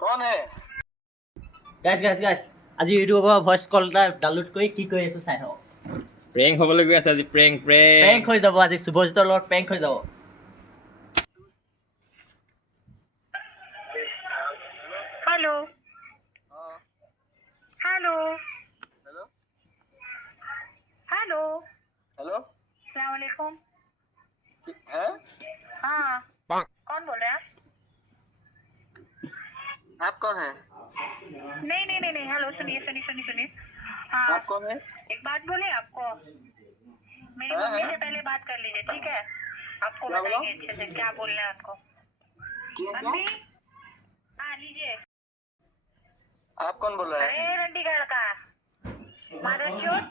कौन है গাইছ আজি ইউটিউবৰ ভইচ কল এটা ডাউনলোড কৰি কি কৰি আছো চাই থাকক প্ৰেংক হ'বলৈ গৈ আছে আজি প্ৰেংক প্ৰেংক হৈ যাব আজি শুভজিতৰ লগত প্ৰেংক হৈ যাব hello hello hello hello hello अस्सलाम वालेकुम है हाँ कौन बोल रहे हैं आप कौन है नहीं नहीं नहीं नहीं हेलो सुनिए सुनिए सुनिए सुनिए हाँ आप कौन है एक बात बोले आपको मेरी हाँ, मम्मी हाँ। से पहले बात कर लीजिए ठीक है आपको क्या बोला? बताएंगे अच्छे से क्या बोलना है आपको क्या मम्मी हाँ लीजिए आप कौन बोल रहे हैं अरे रंडीगढ़ का मादर चोट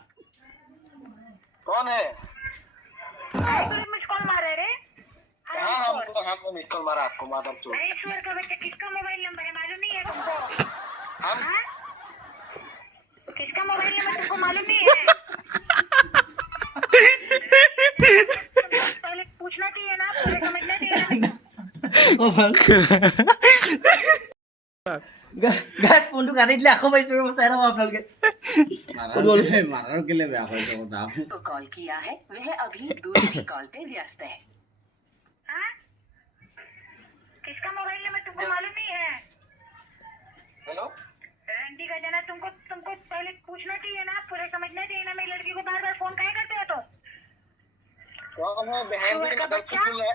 कौन है मिस कॉल मारे रे हाँ हमको मिस कॉल मारा आपको माधव चोर अरे ईश्वर का बच्चा किसका मोबाइल नंबर है मालूम नहीं है तुमको हम हाँ? किसका मोबाइल नंबर तुमको मालूम नहीं है पहले पूछना चाहिए ना पूरे समझना चाहिए ना গাইছ ফোনটো কাটি দিলে আকৌ পাইছো চাই থাকক আপোনালোকে মাৰাৰ কেলে বেয়া কৰিছে কথা को कॉल किया है वह अभी दूसरी कॉल पे व्यस्त है हाँ? किसका मोबाइल नंबर तुमको मालूम नहीं है हेलो रंडी का जना तुमको तुमको पहले पूछना चाहिए ना पूरे समझना चाहिए ना मेरी लड़की को बार बार फोन काहे करते हो तुम कौन है बहन सुअर का माधव बच्चा? चोर है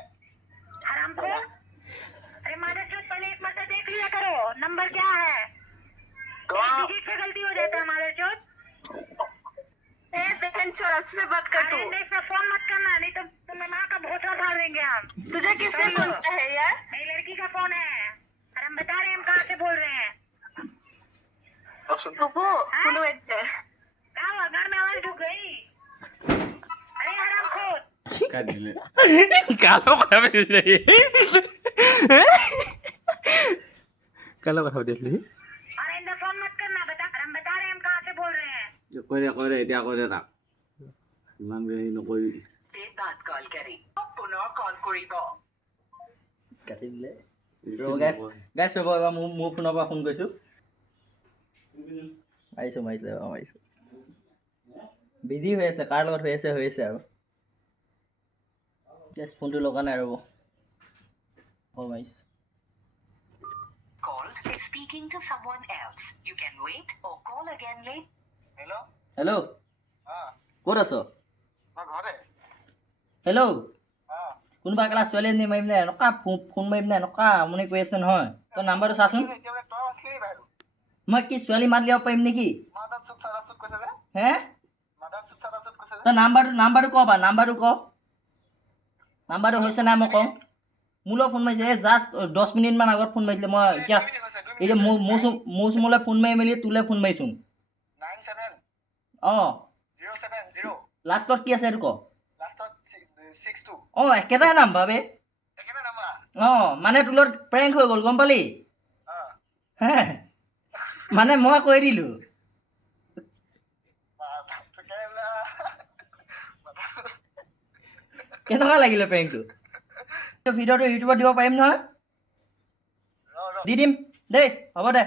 आराम को अरे मादर चोट पहले एक मरतबा देख लिया करो नंबर क्या है कौन डिजिट से गलती हो जाता है मादर चोट से बात कर तू फोन मत करना नहीं तो तुम्हें माँ का भोसला फाड़ देंगे हम तुझे किसने फोन किया है यार मेरी लड़की का फोन है और हम बता रहे हैं हम कहाँ से बोल रहे हैं अब सुन क्या हुआ घर में आवाज ढुक गई अरे आराम खोद কাটিলে কালো কথা পাতিলে কালো কথা পাতিলে और इंदा फोन मत करना हम बता रहे हैं हम कहाँ से बोल रहे हैं কৰে এতিয়া কৰে তাক ইমান হেৰি নকৰি देर बाद कॉल करें पुनः कॉल करिब কাটি দিলে গাইছ গাইছ ৰ'ব এবাৰ মোৰ ফোনৰ পৰা ফোন কৰিছোঁ মাৰিছোঁ বিজি হৈ আছে কাৰ লগত হৈ আছে আৰু গাইছ ফোনটো লগা নাই ৰ'ব মাৰিছোঁ call is speaking to someone else you can wait or call again later hello hello' हाँ ক'ত আছ मैं घर है হেল্ল' हाँ কোনোবা ক্লাছ ছোৱালী এজনী মাৰিম নে এনেকুৱা ফোন মাৰিম নে এনেকুৱা আমনি কৰি আছে নহয় তই নাম্বাৰটো চাচোন तो असली भाई মই কি ছোৱালী মাত লিয়াব পাৰিম নেকি माधव चोर सारा सुख कैसे दे হে माधव चोर सारा सुख कैसे তই নাম্বাৰটো ক নাম্বাৰটো হৈছে নাই মই কওঁ মোলৈ ফোন মাৰিছে এই জাষ্ট 10 মিনিটমান আগত ফোন মাৰিছিলে মই এতিয়া এতিয়া মোৰ চুমলৈ ফোন মাৰি মেলি তোলৈ ফোন মাৰিছোঁ 97 অঁ 070 লাষ্টত কি আছে এইটো ক लास्ट 62 অঁ একেটাই নাম্বাৰ বে একেবাৰে নাম্বাৰ অঁ মানে তোৰ লগত প্ৰেংক হৈ গ'ল গম পালি অঁ হে মানে মই কৈ দিলোঁ কেনেকুৱা লাগিলে প্ৰেংকটো ভিডিঅ'টো ইউটিউবত দিব পাৰিম নহয় দি দিম দেই হ'ব দে